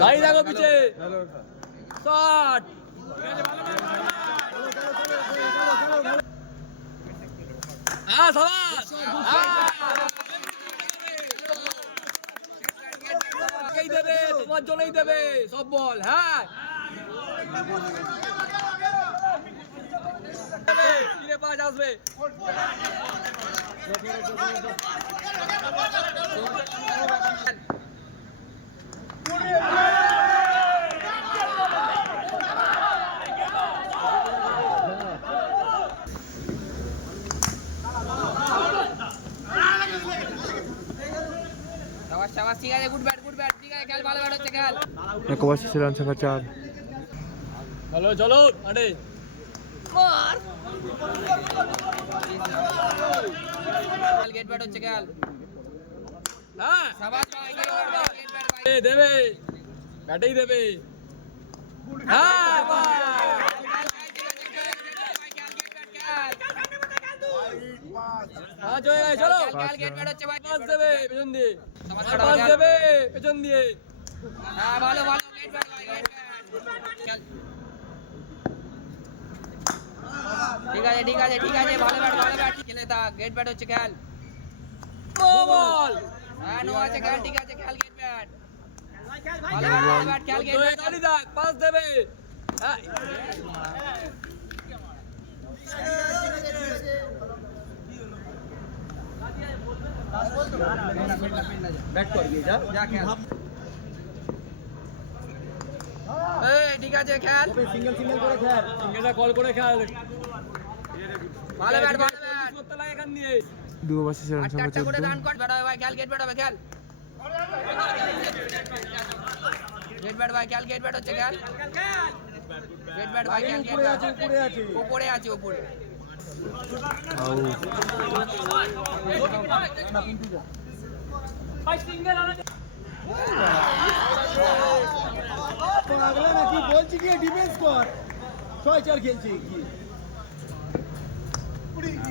গাড়ি দেখো পিছে। শট। হ্যাঁ সবাস। দেবে? তোমার জন্যই দেবে। সব বল হ্যাঁ। ফিরে পাঁচ আসবে সাবাস সাবাস ঠিক আছে গুড ব্যাট গুড ব্যাট ঠিক আছে খেল ভালো ব্যাট হচ্ছে খেল একবাসী শ্রীলঙ্কা চার চলো চলো আরে খেল গেট ব্যাট হচ্ছে খেল হ্যাঁ সাবাস ভাই দেবে ব্যাটেই দেবে হ্যাঁ বাহ। পাঁচ হয়ে গেছে চলো খেল গেট ব্যাট হচ্ছে ভাই পাঁচ দেবে পেছন দিয়ে সমাজ আর কাটাও, পাঁচ খেল। দেবে পেছন দিয়ে হ্যাঁ ভালো ভালো গেট ব্যাট ভাই গেট ব্যাট খেল ঠিক আছে ঠিক আছে ঠিক আছে ভালো ব্যাট ভালো ব্যাট খেলে থাক গেট ব্যাট হচ্ছে খেল ও বল হ্যাঁ নো আছে খেল ঠিক আছে খেল গেট ব্যাট ব্যাট ভালো ব্যাট খেল হ্যাঁ এই ঠিক খেল সিঙ্গেলটা কল করে খেল ভালো ব্যাট। ভালো ব্যাট লাগে এখান দিয়ে দুবাসী আটটা করে রান কর হবে ভাই খেল গেট ব্যাট হবে খেল। গেট ব্যাট ভাই খেল গেট ব্যাট হচ্ছে খেল গেট ব্যাট ভাই খেল গেট ব্যাট উপরে আছে উপরে। পাগলা নাকি বলছি কি ডিফেন্স কর ছয় চার খেলছে কি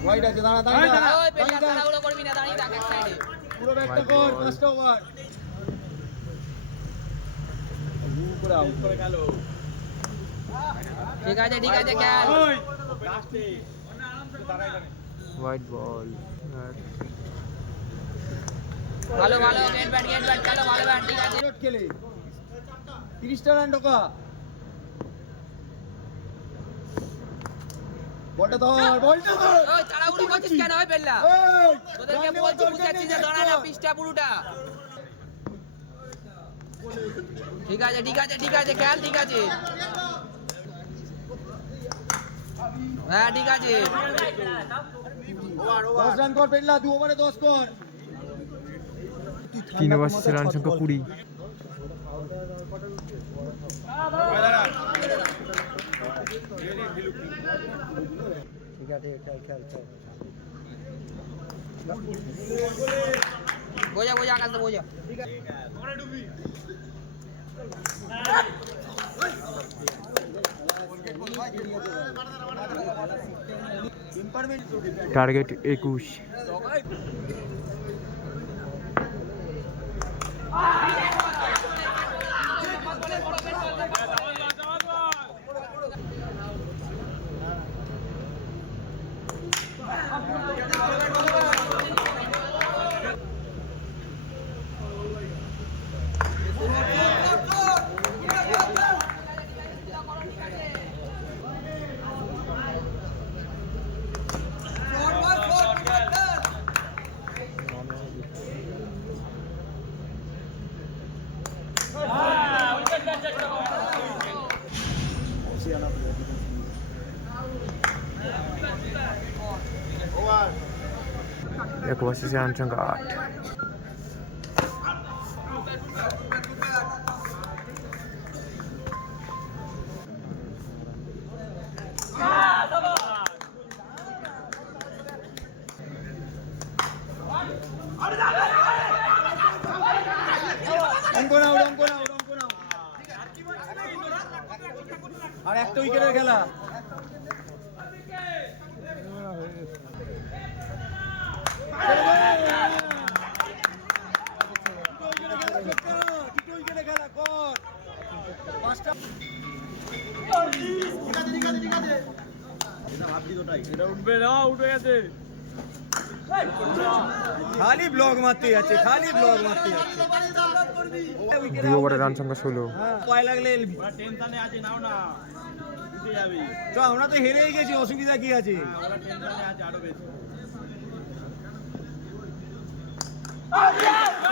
হোয়াইট আছে দাঁড়া দাঁড়া। দাঁড়া ওই পেছনে তাড়াহুড়ো করবি না দাঁড়িয়ে থাক এক সাইডে পুরো ব্যাটটা কর পাঁচটা ওভার। উপরে আউট করে গেল ঠিক আছে ঠিক আছে খেল। হোয়াইট বল ভালো ভালো গেট ব্যাট গেট ব্যাট খেলো ভালো ব্যাট ঠিক আছে। খেলে। তিরিশটা রান ঢোকা। বলটা ধর বলটা ধর। ওই তাড়াহুড়ো করছিস কেন ওই পেল্লা এই, তোদেরকে বলছি বুঝাচ্ছি না দেখো। পিচটা পুরোটা। ঠিক আছে ঠিক আছে ঠিক আছে খেল ঠিক আছে। হ্যাঁ ঠিক আছে। দশ রান কর পেটলা দু ওভারে দশ কর। তিন ওভার শেষে রান সংখ্যা কুড়ি। ঠিক আছে খেল খেল খেল বোঝা বোঝা আকাশ বোঝা। টার্গেট একুশ। 지 하나 एक वर्ष से आंचों का आठ अंकोना उड़ अंकोना আর একটা উইকেটের খেলা। দুটো উইকেটের খেলা, দুটো উঠে ক্রিকেটে খেলা ব্লগ মারতে যাচ্ছে খালি ব্লগ মারতে যাচ্ছে। দুই ওভারে রান সংখ্যা ষোলো। হ্যাঁ লাগলে এলবি তো আমরা তো হেরেই গেছি অসুবিধা কি আছে? সিগনেচারের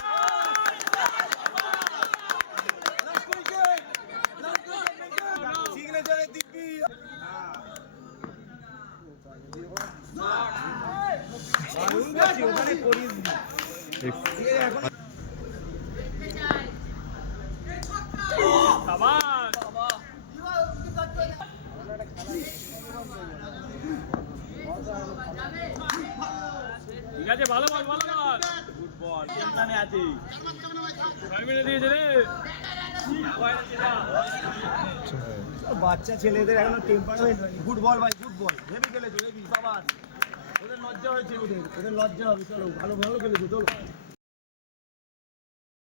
ঠিক আছে ভালো বল ভালো বল গুড বল আছি বাচ্চা ছেলেদের এখনও টেম্পারমেন্ট হয়নি। ফুটবল ভাই ফুটবল হেভি খেলেছো হেভি বাবা ওদের লজ্জা হয়েছে ওদের। ওদের লজ্জা হবে চলো ভালো ভালো খেলেছে চলো।